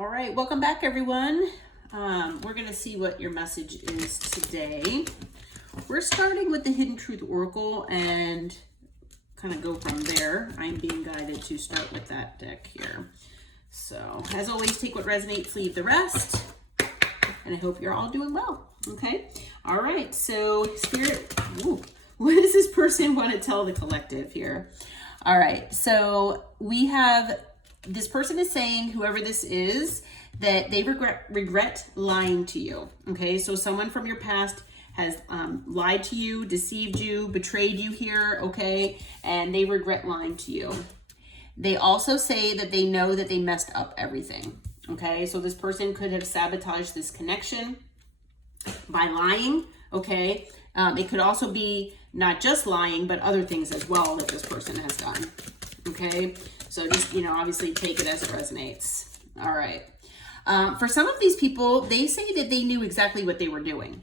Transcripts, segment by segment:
All right, welcome back, everyone. We're going to see what your message is today. We're starting with the Hidden Truth Oracle and kind of go from there. I'm being guided to start with that deck here. So, as always, take what resonates, leave the rest. And I hope you're all doing well, okay? All right, so Spirit, what does this person want to tell the collective here? All right, so we have, this person is saying, whoever this is, that they regret lying to you, okay? So someone from your past has lied to you, deceived you, betrayed you here, okay? And they regret lying to you. They also say that they know that they messed up everything, okay? So this person could have sabotaged this connection by lying, okay? It could also be not just lying, but other things as well that this person has done, okay? So just, obviously take it as it resonates. All right. For some of these people, they say that they knew exactly what they were doing,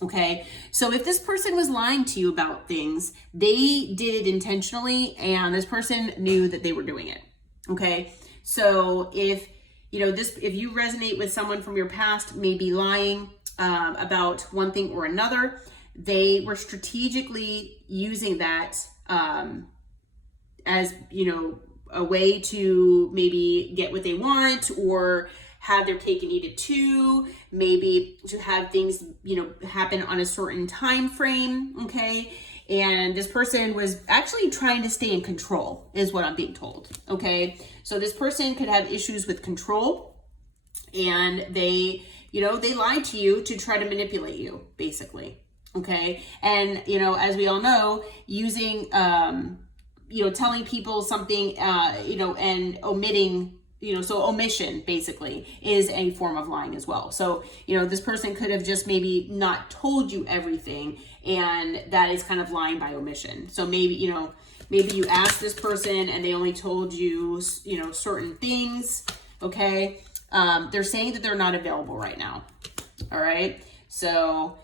okay? So if this person was lying to you about things, they did it intentionally, and this person knew that they were doing it, okay? So if you resonate with someone from your past, maybe lying about one thing or another, they were strategically using that as, a way to maybe get what they want or have their cake and eat it too, maybe to have things, happen on a certain time frame, okay? And this person was actually trying to stay in control, is what I'm being told, okay? So this person could have issues with control, and they lied to you to try to manipulate you, basically, okay? And, as we all know, using, telling people something, and omitting, so omission basically is a form of lying as well. So, this person could have just maybe not told you everything, and that is kind of lying by omission. So maybe you asked this person and they only told you, certain things, okay? They're saying that they're not available right now, all right? So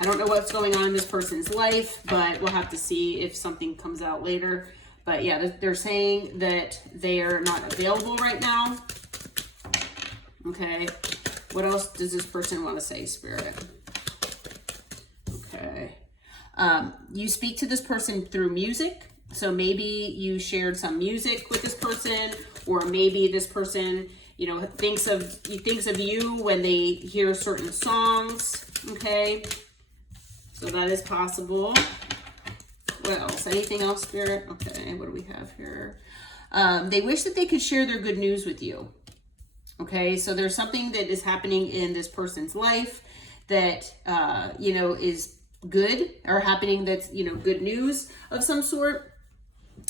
I don't know what's going on in this person's life, but we'll have to see if something comes out later. But yeah, they're saying that they are not available right now. Okay. What else does this person want to say, Spirit? Okay. You speak to this person through music. So maybe you shared some music with this person, or maybe this person, thinks of you when they hear certain songs. Okay. So that is possible. What else? Anything else, Spirit? Okay, what do we have here? They wish that they could share their good news with you. Okay, so there's something that is happening in this person's life that, is good, or happening that's, good news of some sort,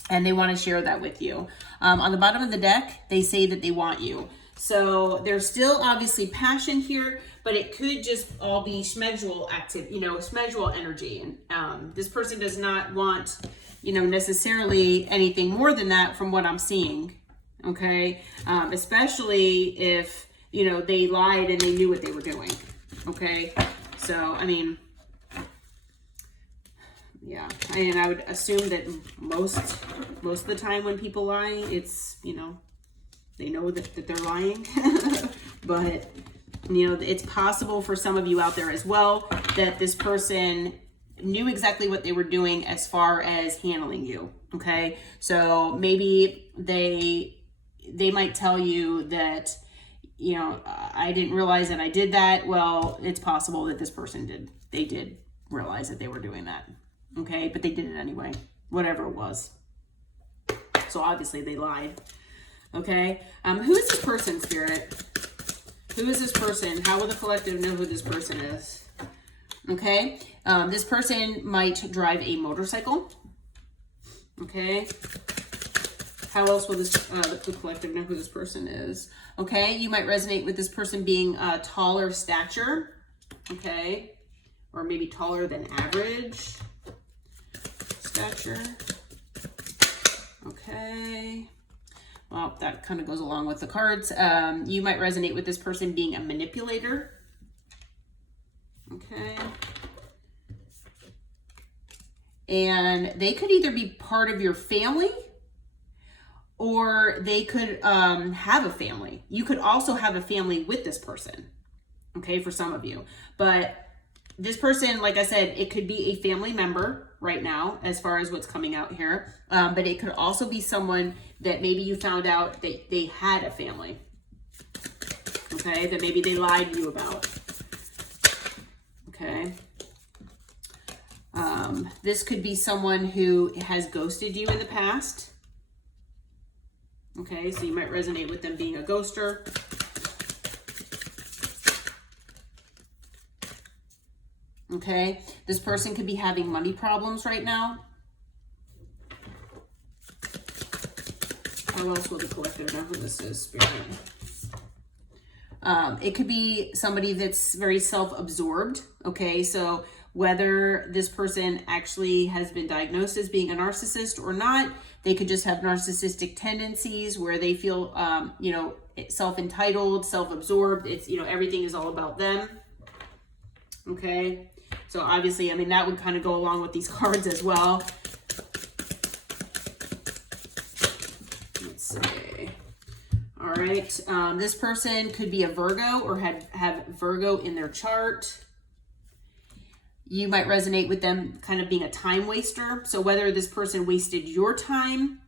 and they want to share that with you. On the bottom of the deck, they say that they want you. So there's still obviously passion here, but it could just all be schmegel schmegel energy. And this person does not want, necessarily anything more than that from what I'm seeing. Okay. Especially if, they lied and they knew what they were doing. Okay. So, yeah. And I would assume that most of the time when people lie, it's, they know that they're lying. But it's possible for some of you out there as well that this person knew exactly what they were doing as far as handling you, okay? So maybe they might tell you that, I didn't realize that I did that. Well, it's possible that this person did. They did realize that they were doing that, okay? But they did it anyway, whatever it was. So obviously they lied, okay? Who is this person, Spirit? Who is this person? How will the collective know who this person is? Okay. This person might drive a motorcycle. Okay. How else will the collective know who this person is? Okay. You might resonate with this person being taller stature. Okay. Or maybe taller than average stature. Okay. Well, that kind of goes along with the cards. You might resonate with this person being a manipulator. Okay. And they could either be part of your family, or they could have a family. You could also have a family with this person, okay, for some of you. But this person, like I said, it could be a family member right now as far as what's coming out here. But it could also be someone that maybe you found out that they had a family, okay, that maybe they lied to you about, okay. This could be someone who has ghosted you in the past. Okay, so you might resonate with them being a ghoster. Okay, this person could be having money problems right now. How else will the collective know who this is, Spirit? It could be somebody that's very self-absorbed. Okay, so whether this person actually has been diagnosed as being a narcissist or not, they could just have narcissistic tendencies where they feel, you know, self-entitled, self-absorbed. It's, you know, everything is all about them. Okay, so obviously, I mean, that would kind of go along with these cards as well. Let's see. All right, this person could be a Virgo or have Virgo in their chart. You might resonate with them kind of being a time waster. So whether this person wasted your time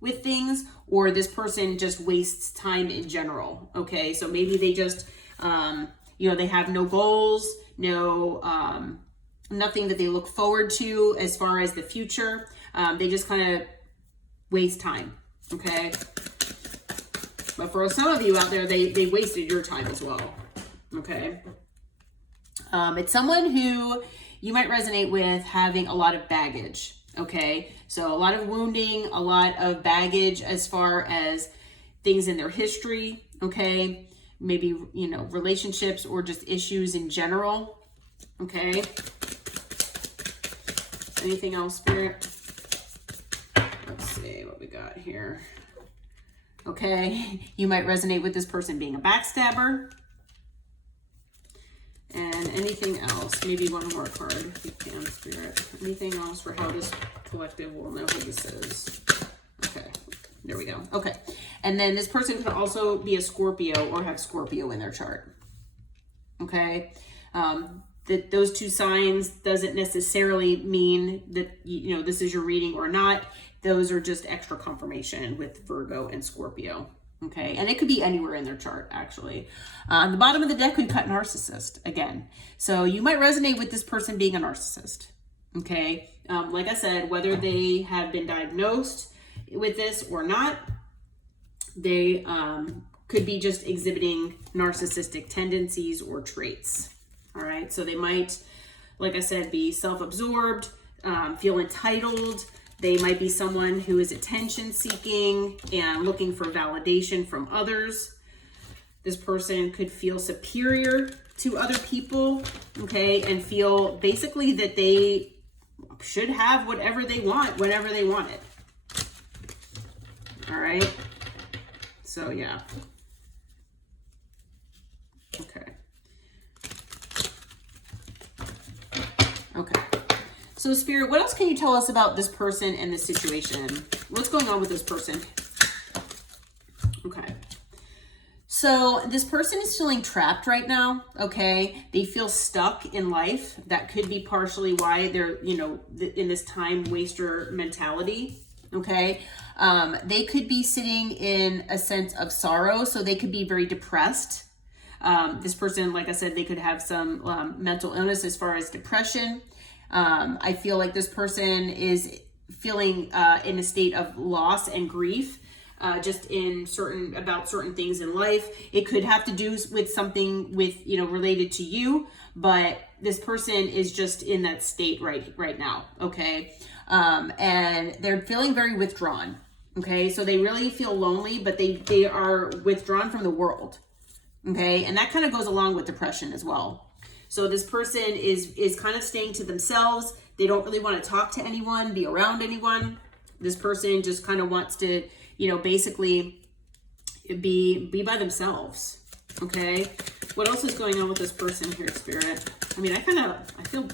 with things or this person just wastes time in general. Okay, so maybe they just, you know, they have no goals, no, nothing that they look forward to as far as the future. They just kind of waste time, okay? But for some of you out there, they wasted your time as well, okay? It's someone who you might resonate with having a lot of baggage, okay? So a lot of wounding, a lot of baggage as far as things in their history, okay? Maybe, you know, relationships or just issues in general, okay? Anything else, Spirit? Let's see what we got here. Okay, you might resonate with this person being a backstabber. And anything else? Maybe one more card, if you can, Spirit. Anything else for how this collective will know who this is? Okay, there we go. Okay, and then this person could also be a Scorpio or have Scorpio in their chart. Okay, that those two signs doesn't necessarily mean that, you know, this is your reading or not. Those are just extra confirmation with Virgo and Scorpio. Okay, and it could be anywhere in their chart, actually. On the bottom of the deck, we cut narcissist again. So you might resonate with this person being a narcissist. Okay, like I said, whether they have been diagnosed with this or not, they could be just exhibiting narcissistic tendencies or traits. All right, so they might, like I said, be self-absorbed, feel entitled. They might be someone who is attention seeking and looking for validation from others. This person could feel superior to other people, okay, and feel basically that they should have whatever they want, whenever they want it. All right, so yeah. Okay. Okay. So Spirit, what else can you tell us about this person and this situation? What's going on with this person? Okay. So this person is feeling trapped right now, okay? They feel stuck in life. That could be partially why they're, you know, in this time waster mentality, okay? They could be sitting in a sense of sorrow, so they could be very depressed. This person, like I said, they could have some mental illness as far as depression. I feel like this person is feeling in a state of loss and grief, just about certain things in life. It could have to do with something with, you know, related to you, but this person is just in that state right now. Okay. And they're feeling very withdrawn. Okay. So they really feel lonely, but they are withdrawn from the world. Okay. And that kind of goes along with depression as well. So this person is kind of staying to themselves. They don't really want to talk to anyone, be around anyone. This person just kind of wants to, you know, basically be by themselves. Okay. What else is going on with this person here, Spirit? I mean, I feel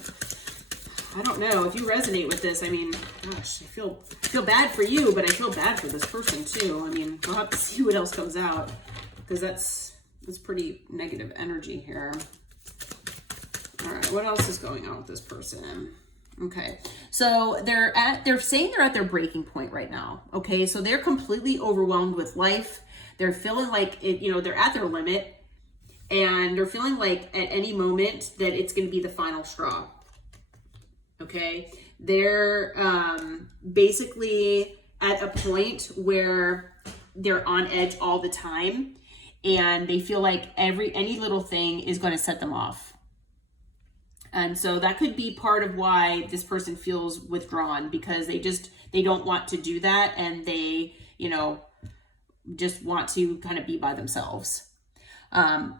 I don't know if you resonate with this. I mean, gosh, I feel bad for you, but I feel bad for this person too. I mean, we'll have to see what else comes out, because that's pretty negative energy here. All right, what else is going on with this person? Okay, so they're saying they're at their breaking point right now. Okay, so they're completely overwhelmed with life. They're feeling like it, you know, they're at their limit, and they're feeling like at any moment that it's going to be the final straw. Okay, they're basically at a point where they're on edge all the time, and they feel like any little thing is going to set them off. And so that could be part of why this person feels withdrawn, because they don't want to do that, and they, you know, just want to kind of be by themselves.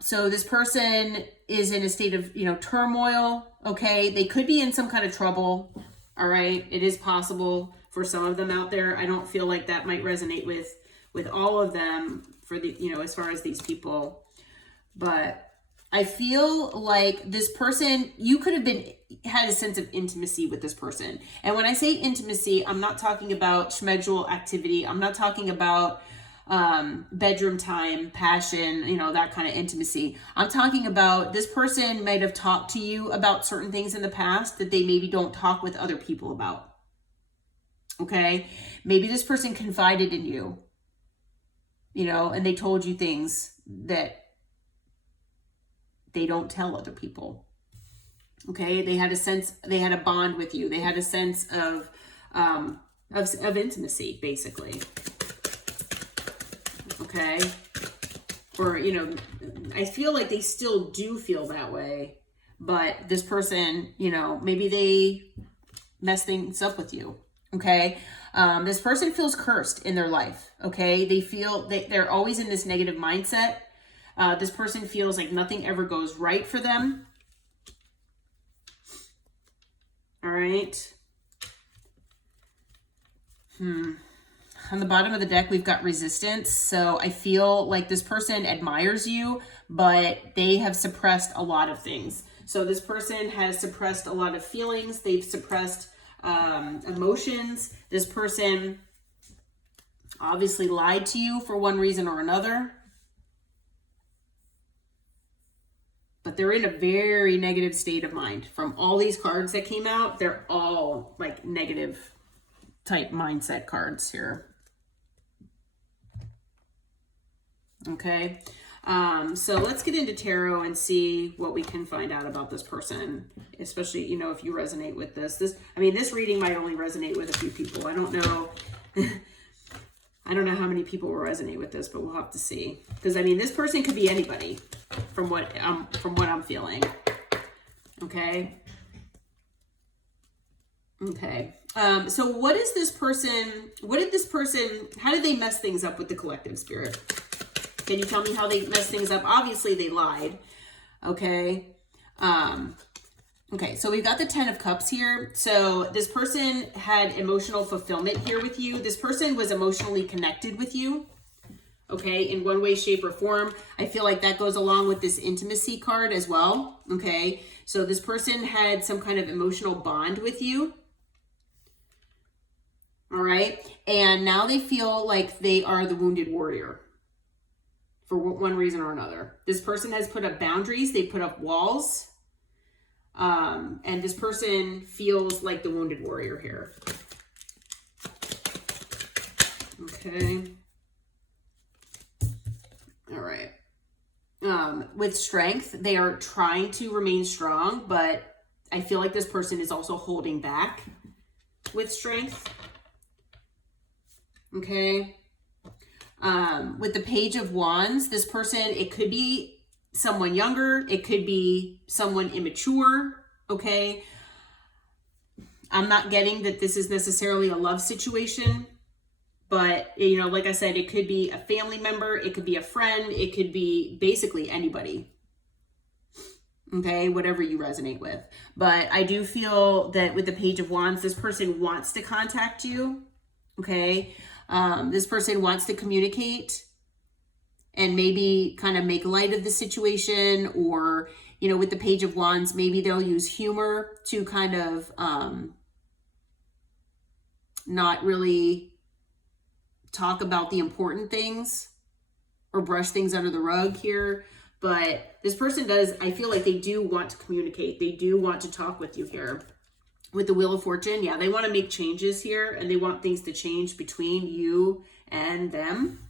So this person is in a state of, you know, turmoil. Okay, they could be in some kind of trouble. All right, it is possible for some of them out there. I don't feel like that might resonate with all of them for the, you know, as far as these people. But I feel like this person, you could have had a sense of intimacy with this person. And when I say intimacy, I'm not talking about schmedule activity. I'm not talking about bedroom time, passion, you know, that kind of intimacy. I'm talking about this person might have talked to you about certain things in the past that they maybe don't talk with other people about. Okay, maybe this person confided in you, you know, and they told you things that they don't tell other people. Okay, they had a bond with you. They had a sense of intimacy, basically. Okay, or, you know, I feel like they still do feel that way, but this person, you know, maybe they mess things up with you. Okay, this person feels cursed in their life. Okay, they feel they're always in this negative mindset. This person feels like nothing ever goes right for them. All right. On the bottom of the deck, we've got resistance. So I feel like this person admires you, but they have suppressed a lot of things. So this person has suppressed a lot of feelings. They've suppressed emotions. This person obviously lied to you for one reason or another. But they're in a very negative state of mind. From all these cards that came out, they're all like negative type mindset cards here. Okay, so let's get into tarot and see what we can find out about this person, especially, you know, if you resonate with this. I mean, this reading might only resonate with a few people. I don't know. I don't know how many people will resonate with this, but we'll have to see. Because, I mean, this person could be anybody from what I'm feeling. Okay. Okay. So what is this person, how did they mess things up with the collective spirit? Can you tell me how they messed things up? Obviously, they lied. Okay. Okay, so we've got the 10 of Cups here. So this person had emotional fulfillment here with you. This person was emotionally connected with you. Okay, in one way, shape, or form. I feel like that goes along with this intimacy card as well. Okay, so this person had some kind of emotional bond with you. All right, and now they feel like they are the wounded warrior for one reason or another. This person has put up boundaries. They put up walls. And this person feels like the wounded warrior here. Okay. All right. With strength, they are trying to remain strong, but I feel like this person is also holding back with strength. Okay. With the Page of Wands, this person, it could be someone younger. It could be someone immature. Okay. I'm not getting that this is necessarily a love situation, but, you know, like I said, it could be a family member. It could be a friend. It could be basically anybody. Okay. Whatever you resonate with. But I do feel that with the Page of Wands, this person wants to contact you. Okay. This person wants to communicate and maybe kind of make light of the situation, or, you know, with the Page of Wands, maybe they'll use humor to kind of not really talk about the important things or brush things under the rug here. But this person does, I feel like they do want to communicate. They do want to talk with you here. With the Wheel of Fortune, yeah, they want to make changes here, and they want things to change between you and them.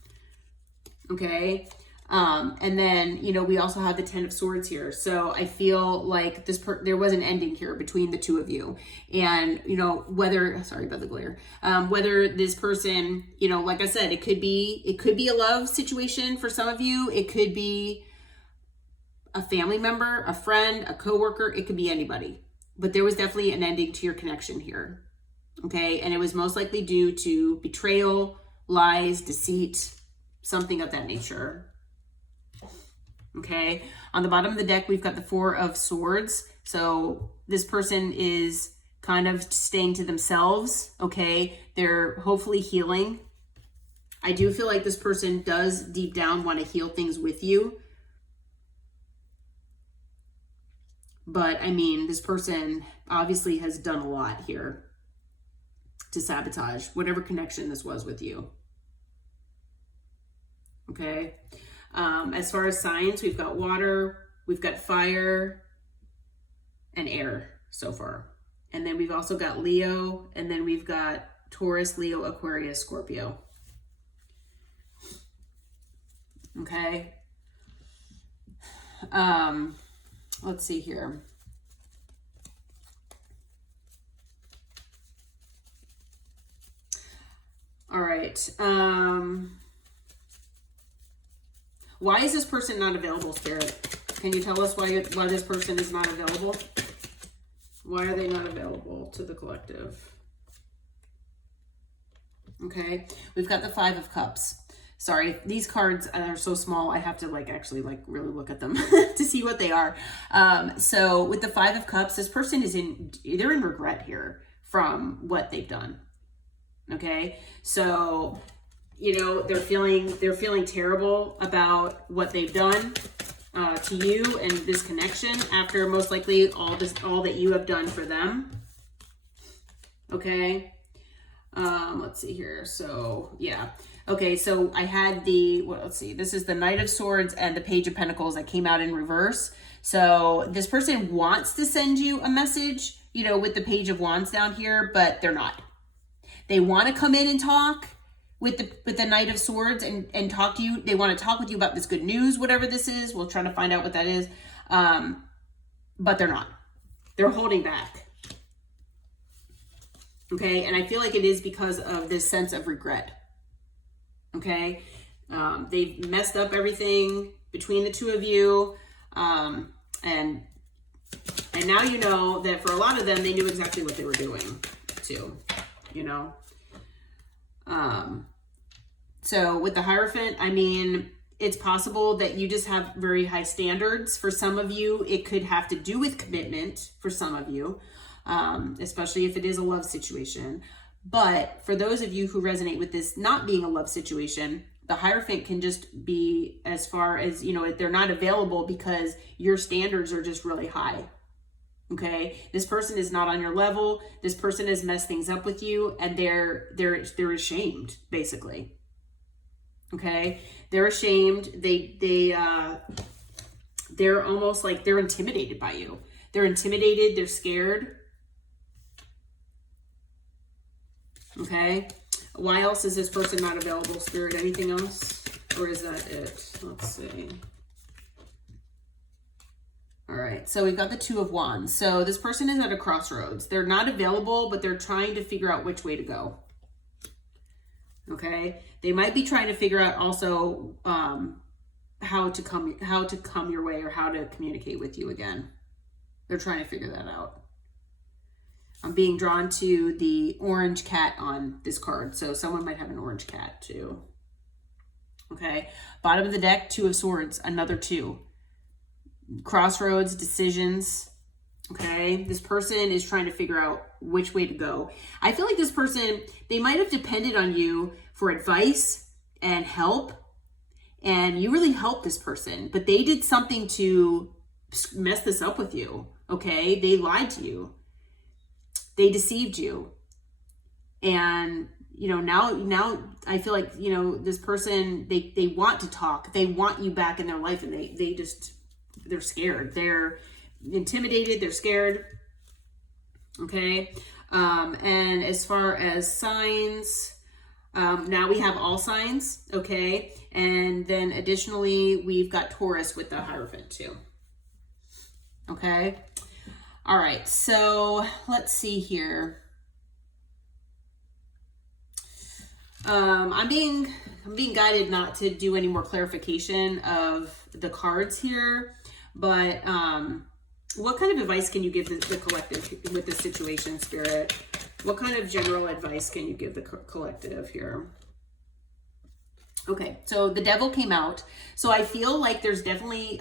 Okay. And then, you know, we also have the Ten of Swords here. So I feel like there was an ending here between the two of you. And, you know, sorry about the glare, whether this person, you know, like I said, it could be a love situation for some of you. It could be a family member, a friend, a coworker. It could be anybody. But there was definitely an ending to your connection here. Okay. And it was most likely due to betrayal, lies, deceit, something of that nature. Okay. On the bottom of the deck, we've got the Four of Swords. So this person is kind of staying to themselves. Okay. They're hopefully healing. I do feel like this person does deep down want to heal things with you. But I mean, this person obviously has done a lot here to sabotage whatever connection this was with you. Okay. As far as signs, we've got water, we've got fire, and air so far. And then we've also got Leo, and then we've got Taurus, Leo, Aquarius, Scorpio. Okay. Let's see here. All right. Why is this person not available, Spirit? Can you tell us why this person is not available? Why are they not available to the collective? Okay. We've got the Five of Cups. Sorry, these cards are so small. I have to actually really look at them to see what they are. So with the Five of Cups, this person they're in regret here from what they've done. Okay. So, you know, they're feeling terrible about what they've done to you and this connection after most likely all that you have done for them. Okay. Let's see here. So yeah. Okay. So I had let's see, this is the Knight of Swords and the Page of Pentacles that came out in reverse. So this person wants to send you a message, you know, with the Page of Wands down here, but they're not. They want to come in and talk with the Knight of Swords and talk to you. They want to talk with you about this good news, whatever this is. We'll try to find out what that is. But they're not. They're holding back. Okay. And I feel like it is because of this sense of regret. Okay. They've messed up everything between the two of you. And now you know that for a lot of them, they knew exactly what they were doing too, you know? So with the Hierophant, I mean, it's possible that you just have very high standards. For some of you, it could have to do with commitment for some of you, especially if it is a love situation. But for those of you who resonate with this not being a love situation, the Hierophant can just be as far as, you know, they're not available because your standards are just really high. Okay, this person is not on your level. This person has messed things up with you, and they're ashamed, basically. Okay, they're ashamed. They're almost like they're intimidated by you. They're intimidated. They're scared. Okay, why else is this person not available, Spirit? Anything else, or is that it? Let's see. All right, so we've got the Two of Wands. So this person is at a crossroads. They're not available, but they're trying to figure out which way to go. Okay, they might be trying to figure out also how to come your way or how to communicate with you again. They're trying to figure that out. I'm being drawn to the orange cat on this card, so someone might have an orange cat too. Okay, bottom of the deck, Two of Swords, another two. Crossroads, decisions. Okay, this person is trying to figure out which way to go. I feel like this person, they might have depended on you for advice and help, and you really helped this person, but they did something to messed this up with you, okay? They lied to you. They deceived you. And, you know, now I feel like, you know, this person, they want to talk. They want you back in their life, and they're scared. They're intimidated. They're scared. Okay. And as far as signs, now we have all signs. Okay. And then additionally, we've got Taurus with the Hierophant too. Okay. All right. So let's see here. I'm being guided not to do any more clarification of the cards here, but what kind of advice can you give the collective with this situation, Spirit? What kind of general advice can you give the collective here? Okay, so the Devil came out. So I feel like there's definitely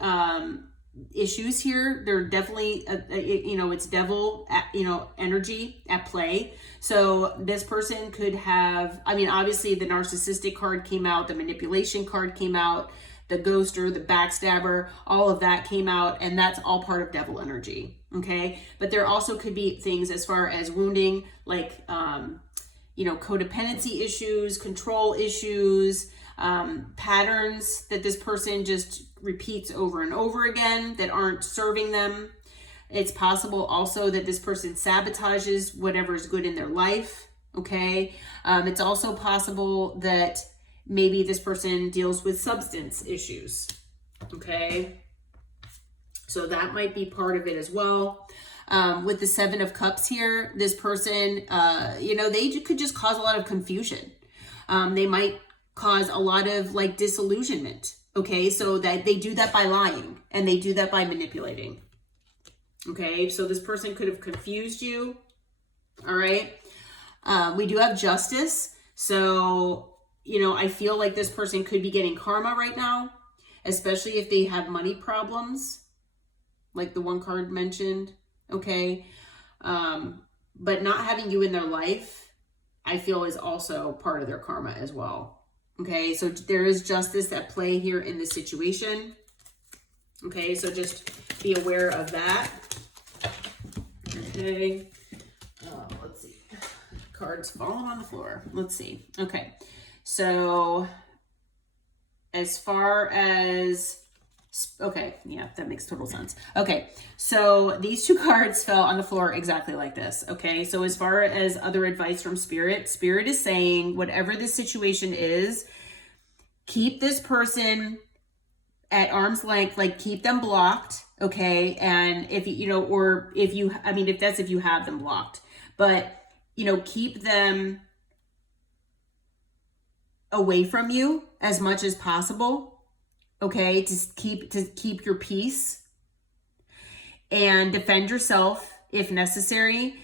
issues here. There are definitely, you know, it's devil, you know, energy at play. So this person could have, I mean, obviously the narcissistic card came out, the manipulation card came out, the ghoster, the backstabber, all of that came out, and that's all part of devil energy. Okay. But there also could be things as far as wounding, like, you know, codependency issues, control issues, patterns that this person just repeats over and over again that aren't serving them. It's possible also that this person sabotages whatever is good in their life. Okay. It's also possible that maybe this person deals with substance issues. Okay. So that might be part of it as well. With the Seven of Cups here, this person, you know, they could just cause a lot of confusion. They might cause a lot of like disillusionment. Okay, so that they do that by lying, and they do that by manipulating. Okay, so this person could have confused you. All right. We do have Justice. So, you know, I feel like this person could be getting karma right now, especially if they have money problems, like the one card mentioned. Okay. But not having you in their life, I feel, is also part of their karma as well. Okay, so there is justice at play here in this situation. Okay, so just be aware of that. Okay, let's see. Cards falling on the floor. Let's see. Okay, so as far as, okay, yeah, that makes total sense. Okay, so these two cards fell on the floor exactly like this. Okay, so as far as other advice from Spirit, Spirit is saying whatever this situation is, keep this person at arm's length, like keep them blocked. Okay, and if you know, or if you, I mean, if that's if you have them blocked, but you know, keep them away from you as much as possible. Okay, to keep your peace and defend yourself if necessary,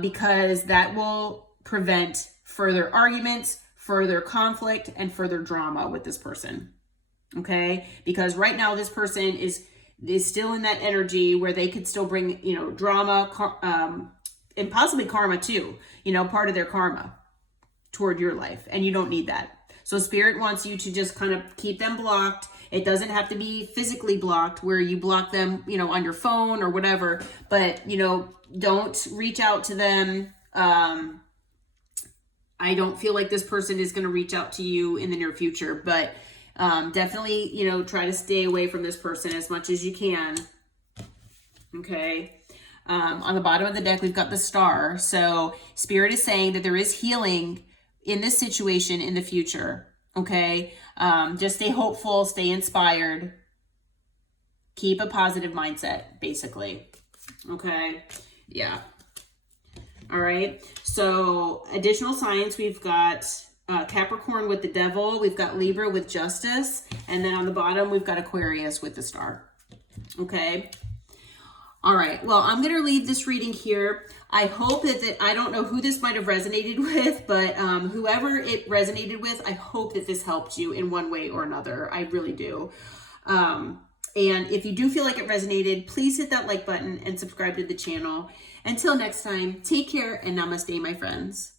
because that will prevent further arguments, further conflict, and further drama with this person. Okay, because right now this person is still in that energy where they could still bring, you know, drama, and possibly karma too. You know, part of their karma toward your life, and you don't need that. So Spirit wants you to just kind of keep them blocked. It doesn't have to be physically blocked where you block them, you know, on your phone or whatever, but, you know, don't reach out to them. I don't feel like this person is going to reach out to you in the near future, but definitely, you know, try to stay away from this person as much as you can. Okay. On the bottom of the deck, we've got the Star. So Spirit is saying that there is healing in this situation in the future. Okay. Just stay hopeful, stay inspired, keep a positive mindset, basically. Okay. Yeah. All right. So additional signs, we've got Capricorn with the Devil. We've got Libra with Justice. And then on the bottom, we've got Aquarius with the Star. Okay. All right. Well, I'm going to leave this reading here. I hope that I don't know who this might have resonated with, but whoever it resonated with, I hope that this helped you in one way or another. I really do. And if you do feel like it resonated, please hit that like button and subscribe to the channel. Until next time, take care and namaste, my friends.